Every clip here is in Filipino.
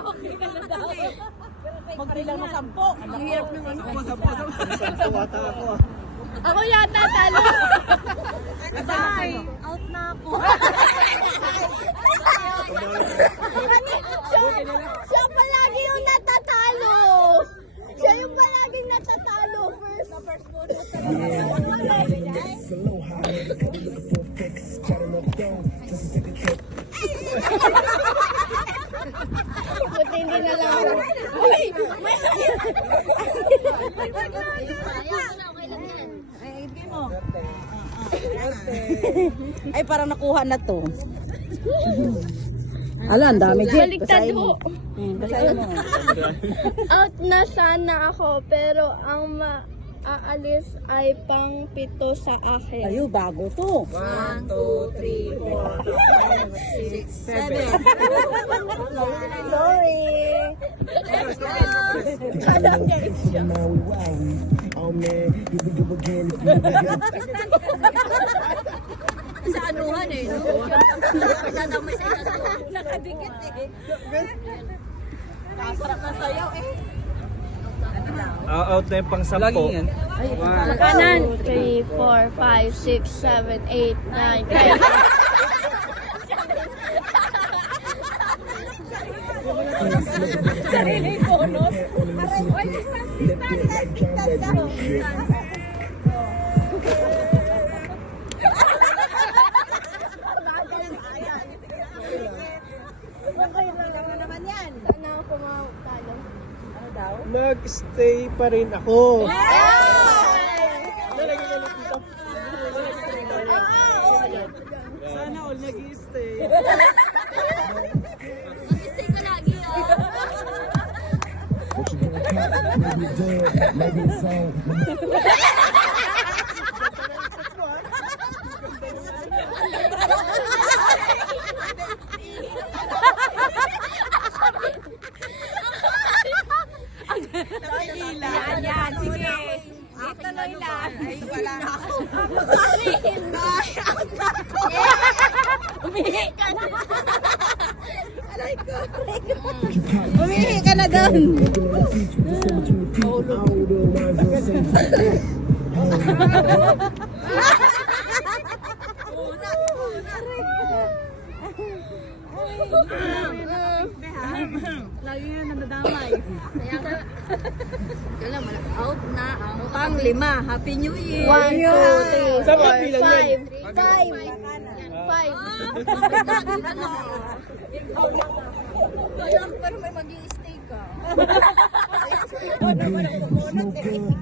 Okay ka na daw. Magbilang na 10. Ang hirap naman. 10 ata ako. Ako yata talo. Bye! Out na ako. Siya palagi yung natatalo. Siya yung palaging natatalo. First bonus. Buti hindi na lang. Uy! May Ay, parang nakuha na to. Ala, ang dami, Jake. Baliktad ho. Basahin mo. Out na sana ako, pero ang aalis ay pang 7 sa akin. Ayo, bago to. 1, 2, 3, 4, 5, 6, 7. Sorry. Sa anuhan eh. Nadamay sa anuhan. Nakadikit eh. Kasarap na sayaw eh. Out na yung pang 10. Sa kanan. 3, 4, 5, 6, 7, 8, 9, 10. Sarili bonus. Oy, Nag-stay pa rin ako. Sana all nag-stay. Mag-stay ka lagi Yan, sige. Ituloy lang. Ay, wala na ako. Umihi ka na. Aray ko. Umihi ka na doon. Lagi nga nadadamay. Kaya ka. Kala mo, out na ang pang-5. Happy New Year. 1, 2, 3, 4, 5. 5. Kaya pero may mag-i-stay ka.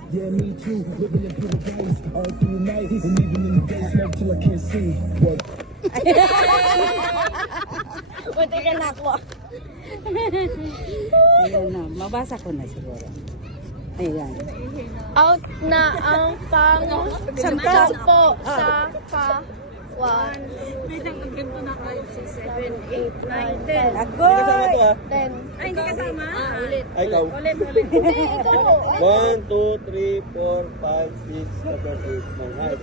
Yeah, me too. Living in paradise all through the night, and even in the day, smoke till I can't see. What? Buti ka na ako. Ayan na, mabasa ko na siguro. Ayan. Out na ang pang-10 sa ka. 1, 2, 3, 4, 5, 6, 7, 8, 9, 10. Agoy! 10. Ay, hindi kasama? Ulit. Ay, ikaw. Ulit. Hindi, ikaw. 1, 2, 3, 4, 5, 6, 7, 8, 9.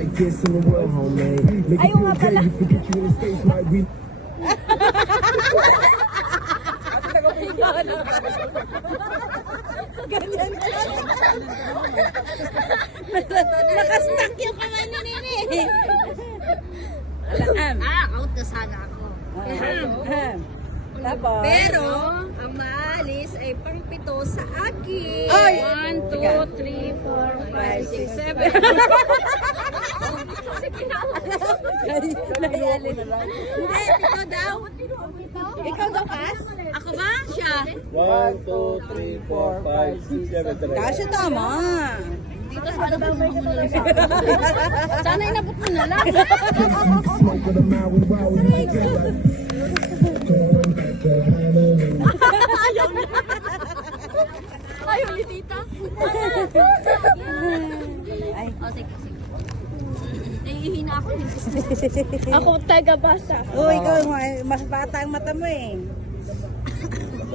Like this in the world, homemade. Make it feel good. You forget you in the States, might be. Ganyan ka lang. Nakastuck yung kamay ni Nini. Out na sana ako. Tapos? Pero, ang maalis ay pang-7 sa akin. Ay! 1, 2, 3, 4, 5, 6, 7. Nayali na lang. Hindi, 7 daw. Ikaw daw, Kas? Ako ba? Siya? 1, 2, 3, 4, 5, 6, 7, 8. Kasya tama. Dito sa damay ka na lang sa akin. Sana inabot mo na lang. Smoke with a Maui wow. Ayaw ni tita. Ay. O, sige, sige. Nahihina ako. Ako taga-basa. Oh, ikaw, mas bata ang mata mo eh.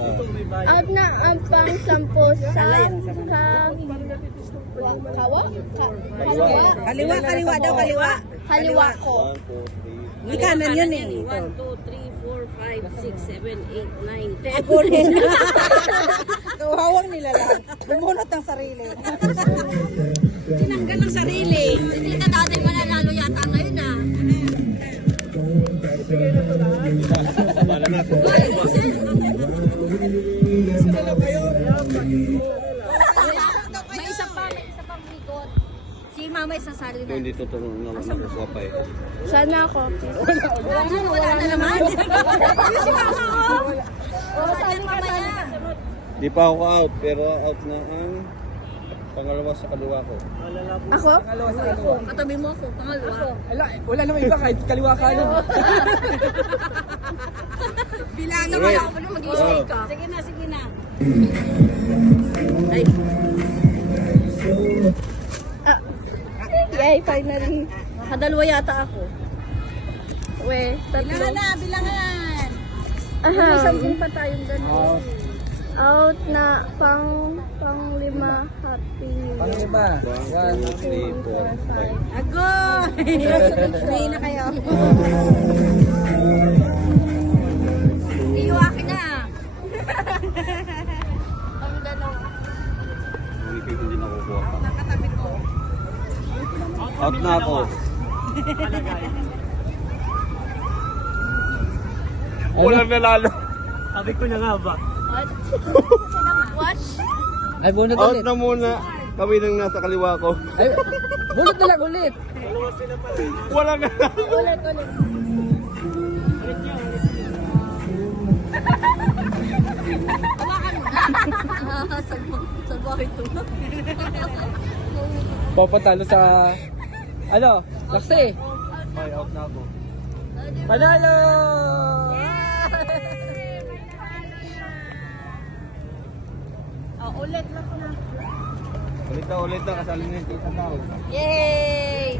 Out na ang pang-sampo sa Kaliwa, kaliwa daw, kaliwa. Kaliwa ko. 1, 2, 3. May kanan yun eh. 1, 2, 3, 4, 5, 6, 7, 8, 9, 10. Kunin. Kawawang nila lang. Bumunot ng sarili. Tinanggal ng sarili. Hindi na natin mananalo yata ngayon ah. May isa pang ikot. Si mama isasali na. Hindi totoo na nakukuha eh. Sana ako. Wala na naman. Yung si mama ko. Saan yung mama niya? Di pa ako out, pero out na ang pangalawa sa kaliwa ko. Ako? Katabi mo ako, pangalawa. Wala naman iba kahit kaliwa kanan. Bilangan mo ako na mag-i-stay ka. Sige na, sige na. Ay, Yay, finally. kadalwa yata ako. We, tatlo. bilangan. Aha. Isang pa tayong gano'n. Out na pang-lima. Happy New Year. Iba. 1, 2, 3, 4, 5. Agoy! May na kayo. Iyo akin na. Ang dalawa. Hindi nakukuha pa. Nakatabi ko. Out na ako. Walang nalalo. Sabi ko na nga ba? What? Ay, bunot Out ulit. na muna. Kami nang nasa kaliwa ko. Ay, bunot na lang ulit. Wala na. Ulit. Salbo ito. Papatalo sa... Ano? Laksi. Ay, out na ako. Panalo! Ulit lang na. Ulit na, kasali na yung tita tao. Yay!